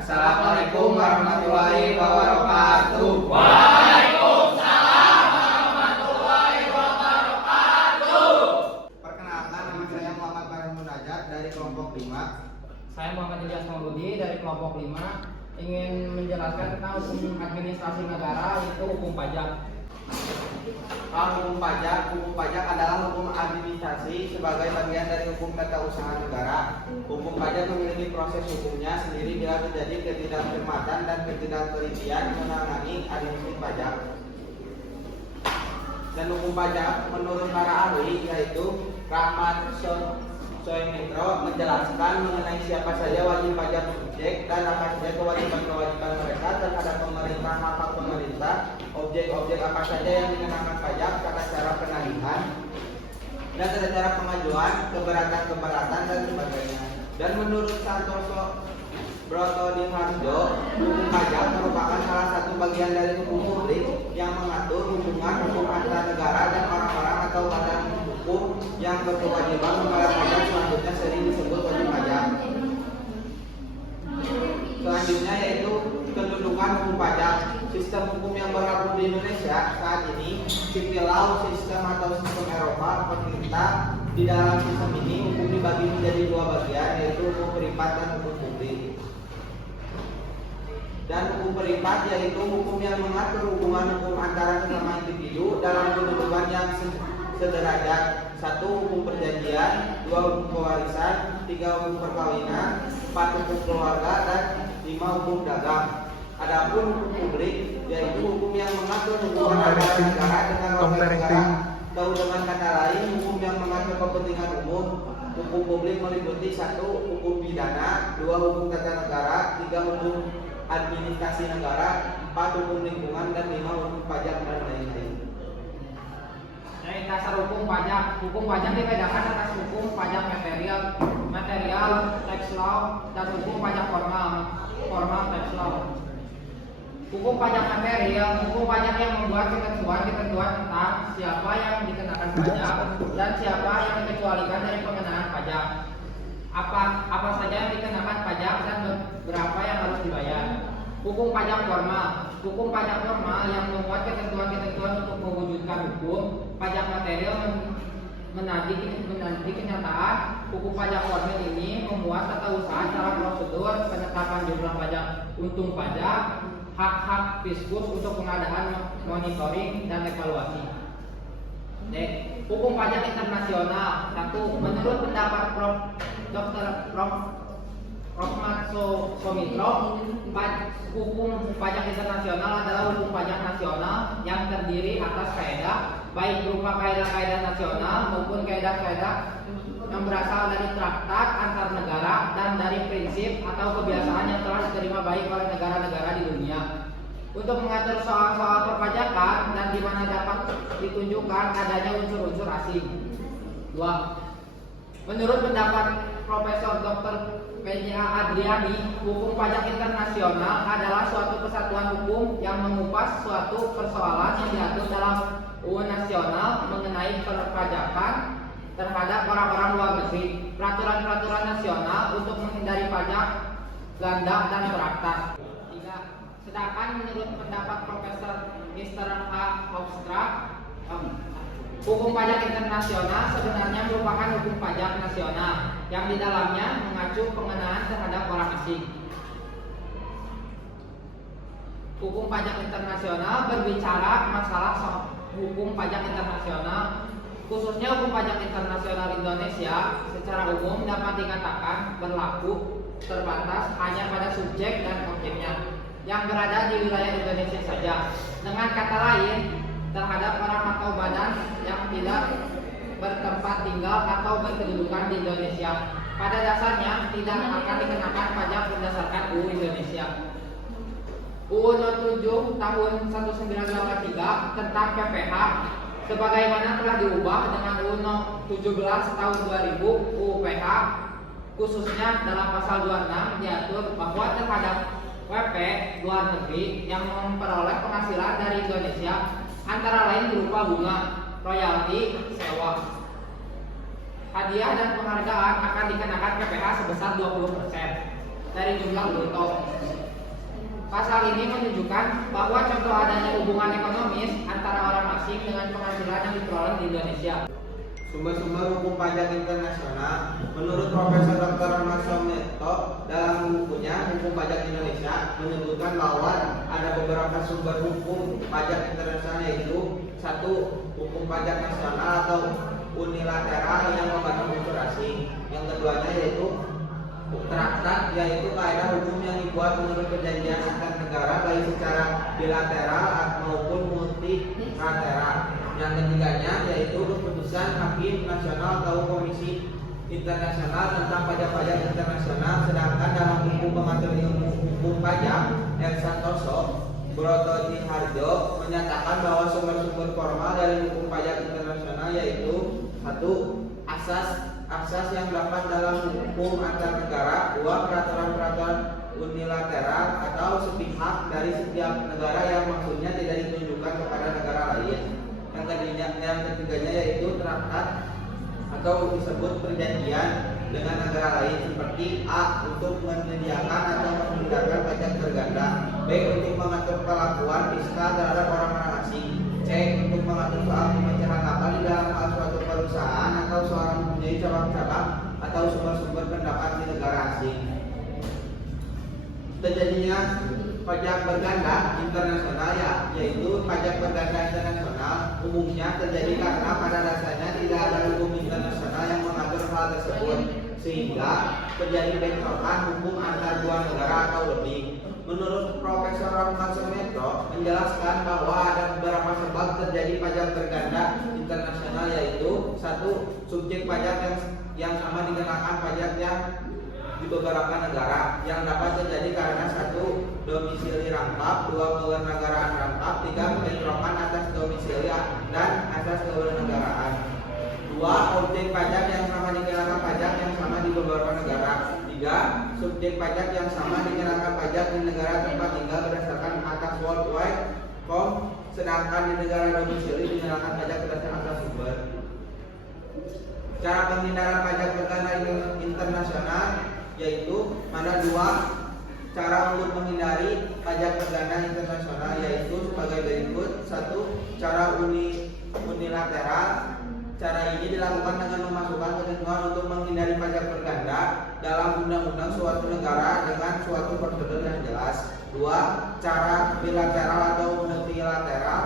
Assalamualaikum warahmatullahi wabarakatuh. Waalaikumsalam warahmatullahi wabarakatuh. Perkenalkan, nama saya Muhammad Farhan Munajat dari kelompok 5. Saya Muhammad Ilyas Mauludi dari kelompok 5 ingin menjelaskan tentang hukum administrasi negara, yaitu hukum pajak. Hukum pajak adalah hukum administrasi sebagai bagian dari hukum tata usaha negara. Hukum pajak memiliki proses hukumnya sendiri bila terjadi ketidakcermatan dan ketidaktelitian menangani administrasi pajak. Dan hukum pajak menurut para ahli yaitu Rahmat Soemitro menjelaskan mengenai siapa saja wajib pajak subjek dan apa saja kewajiban-kewajiban mereka terhadap pemerintah, maka pemerintah, objek-objek apa saja yang dikenakan pajak, tata cara penagihan, dan tata cara pengajuan, keberatan dan sebagainya. Dan menurut Santoso Brotodinharjo, hukum pajak merupakan salah satu bagian dari hukum publik yang mengatur hubungan hukum antar negara dan orang-orang atau badan hukum yang berkewajiban membayar pajak, selanjutnya sering disebut wajib pajak. Selanjutnya yaitu kedudukan hukum pajak. Sistem hukum yang berlaku di Indonesia saat ini, civil law system atau sistem Eropa, pemerintah. Di dalam sistem ini hukum dibagi menjadi dua bagian, yaitu hukum privat dan hukum publik. Dan hukum privat yaitu hukum yang mengatur hubungan hukum antara sesama individu dalam kedudukan yang sederajat. 1. Hukum perjanjian, 2. Hukum pewarisan, 3. Hukum perkawinan, 4. Hukum keluarga, dan 5. Hukum dagang. Adapun hukum publik yaitu hukum yang mengatur hubungan antara negara dengan warga negara, atau dengan kata lain hukum yang mengatur kepentingan umum. Hukum publik meliputi 1. Hukum pidana, 2. Hukum tata negara, 3. Hukum administrasi negara, 4. Hukum lingkungan, dan 5. Hukum pajak dan lain-lain. Dasar hukum pajak. Hukum pajak dibedakan atas hukum pajak material tax law, dan hukum pajak formal tax law. Hukum pajak material, hukum pajak yang membuat ketentuan tentang siapa yang dikenakan pajak dan siapa yang dikecualikan dari pengenaan pajak. Apa saja yang dikenakan pajak dan berapa yang harus dibayar. Hukum pajak formal. Hukum pajak formal yang membuat ketentuan-ketentuan untuk mewujudkan hukum pajak material menanti kenyataan. Hukum pajak formal ini memuat tata usaha, cara prosedur, penetapan jumlah pajak, untung pajak, hak-hak fiskus untuk pengadaan, monitoring, dan evaluasi. Hukum pajak internasional. 1. Menurut pendapat Dr. Rahmat Soemitro, hukum pajak internasional adalah hukum pajak nasional yang terdiri atas kaedah, baik berupa kaedah-kaedah nasional maupun kaedah-kaedah yang berasal dari traktat antar negara dan dari prinsip atau kebiasaan yang telah diterima baik oleh negara-negara di dunia untuk mengatur soal-soal perpajakan dan di mana dapat ditunjukkan adanya unsur-unsur asing. 2. Menurut pendapat Profesor Dr. P.J.A. Adriani, hukum pajak internasional adalah suatu kesatuan hukum yang mengupas suatu persoalan yang diatur dalam UU nasional mengenai perpajakan terhadap orang-orang luar negeri, peraturan-peraturan nasional untuk menghindari pajak ganda dan beraktas. 3. Sedangkan menurut pendapat Profesor Mr. H. Hofstra, hukum pajak internasional sebenarnya merupakan hukum pajak nasional yang di dalamnya mengacu pengenaan terhadap orang asing. Hukum pajak internasional berbicara masalah hukum pajak internasional, khususnya hukum pajak internasional Indonesia secara umum dapat dikatakan berlaku terbatas hanya pada subjek dan objeknya yang berada di wilayah Indonesia saja. Dengan kata lain, terhadap orang atau badan yang tidak bertempat tinggal atau berkedudukan di Indonesia, pada dasarnya tidak akan dikenakan pajak berdasarkan UU Indonesia. UU 07 tahun 1983 tentang PPH sebagaimana telah diubah dengan UU 17 tahun 2000 UU PH, khususnya dalam pasal 26 diatur bahwa terhadap WP luar negeri yang memperoleh penghasilan dari Indonesia antara lain berupa bunga, royalti, sewa, hadiah dan penghargaan akan dikenakan PPh sebesar 20%. dari jumlah bruto. Pasal ini menunjukkan bahwa contoh adanya hubungan ekonomis antara orang asing dengan penghasilan yang diperoleh di Indonesia. Sumber-sumber hukum pajak internasional. Menurut Profesor Dr. Rahmat Soemitro dalam bukunya Hukum Pajak Indonesia menyebutkan bahwa ada beberapa sumber hukum pajak internasional, yaitu satu, hukum pajak nasional atau unilateral yang membantu unsur asing. Yang keduanya yaitu traktat, yaitu kaidah hukum yang dibuat menurut perjanjian antar negara baik secara bilateral maupun multilateral. Yang ketiganya yaitu keputusan hakim nasional atau komisi internasional tentang pajak-pajak internasional. Sedangkan dalam buku pengatur ilmu hukum pajak R. Santoso Broto Harjo menyatakan bahwa sumber-sumber formal dari hukum pajak internasional yaitu satu, asas yang dapat dalam hukum antar negara. Dua, peraturan-peraturan unilateral atau sepihak dari setiap negara yang maksudnya tidak ditunjukkan kepada negara lain. Yang ketiganya yaitu traktat atau disebut perjanjian dengan negara lain, seperti A, untuk menyediakan atau menghindarkan pajak berganda, B, untuk mengatur perlakuan fiskal terhadap orang-orang asing, C, untuk mengatur soal pemecahan kapal di dalam hal suatu perusahaan atau seorang mempunyai cabang-cabang atau sumber-sumber pendapat di negara asing. Terjadinya pajak berganda internasional yaitu pajak berganda internasional umumnya terjadi karena pada dasarnya tidak ada hukum internasional yang mengatur hal tersebut, sehingga terjadi bentrokan hukum antar dua negara atau lebih. Menurut Profesor Rahmat Soemitro menjelaskan bahwa ada beberapa sebab terjadi pajak berganda internasional, yaitu satu, subjek pajak yang sama dikenakan pajak yang di beberapa negara yang dapat terjadi karena satu, domisili rangkap, dua, kewarganegaraan rangkap, tiga, bentrokan atas domisili dan atas kewarganegaraan. Dua, objek pajak yang sama dikenakan pajak yang sama di beberapa negara. Tiga, subjek pajak yang sama dikenakan pajak di negara tempat tinggal berdasarkan atas worldwide com, sedangkan di negara domisili dikenakan pajak berdasarkan atas sumber. Cara penghindaran pajak berganda internasional yaitu ada dua cara untuk menghindari pajak berganda internasional, yaitu sebagai berikut. Satu, cara unilateral. Cara ini dilakukan dengan memasukkan ketentuan untuk menghindari pajak berganda dalam undang-undang suatu negara dengan suatu prosedur yang jelas. Dua, cara bilateral atau multilateral.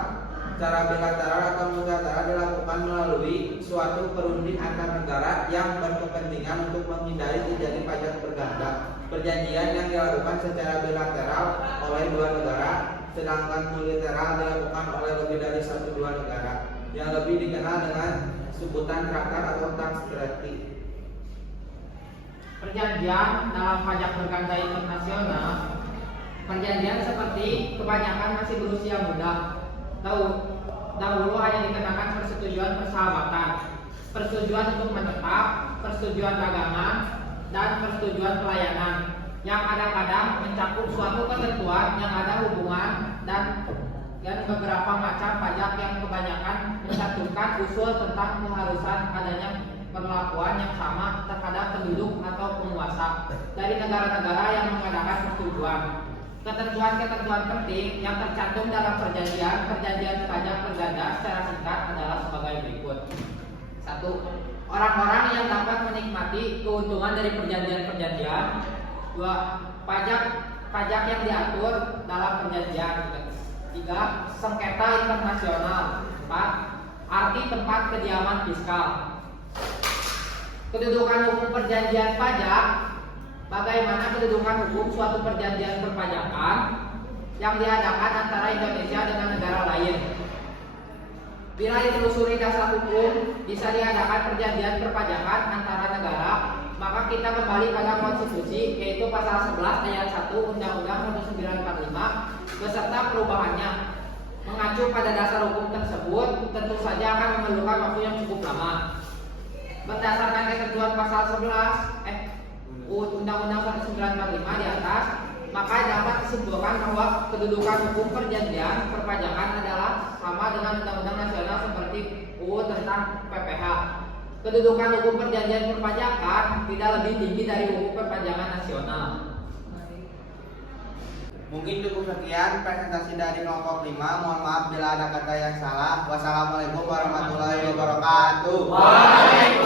Cara bilateral atau multilateral dilakukan melalui suatu perunding antar negara yang berkepentingan untuk menghindari terjadi pajak berganda. Perjanjian yang dilakukan secara bilateral oleh dua negara, sedangkan multilateral dilakukan oleh lebih dari satu dua negara, yang lebih dikenal dengan sebutan traktat atau tax treaty. Perjanjian dalam pajak berganda internasional. Perjanjian seperti kebanyakan masih berusia muda. Dahulu hanya dikenakan persetujuan persahabatan, persetujuan untuk menetap, persetujuan dagangan, dan persetujuan pelayanan, yang kadang-kadang mencakup suatu ketentuan yang ada hubungan dan beberapa macam pajak yang kebanyakan mencantumkan usul tentang keharusan adanya perlakuan yang sama terhadap penduduk atau penguasa dari negara-negara yang mengadakan persetujuan. Ketentuan-ketentuan penting yang tercantum dalam perjanjian pajak berganda secara singkat adalah sebagai berikut. Satu, orang-orang yang dapat menikmati keuntungan dari perjanjian-perjanjian. Dua, pajak yang diatur dalam perjanjian. Tiga, sengketa internasional. Empat, arti tempat kediaman fiskal. Kedudukan hukum perjanjian pajak. Bagaimana kedudukan hukum suatu perjanjian perpajakan yang diadakan antara Indonesia dengan negara lain. Bila ditelusuri dasar hukum bisa diadakan perjanjian perpajakan antara negara, maka kita kembali pada konstitusi, yaitu pasal 11 ayat 1 Undang-Undang Nomor 945 beserta perubahannya. Mengacu pada dasar hukum tersebut, tentu saja akan memerlukan waktu yang cukup lama. Berdasarkan ketentuan pasal 11 Undang-Undang 1945 di atas, maka dapat disimpulkan bahwa kedudukan hukum perjanjian perpajakan adalah sama dengan undang-undang nasional seperti UU tentang PPH. Kedudukan hukum perjanjian perpajakan tidak lebih tinggi dari hukum perpajakan nasional. Mungkin cukup sekian presentasi dari kelompok 5. Mohon maaf bila ada kata yang salah. Wassalamualaikum warahmatullahi wabarakatuh. Waalaikumsalam.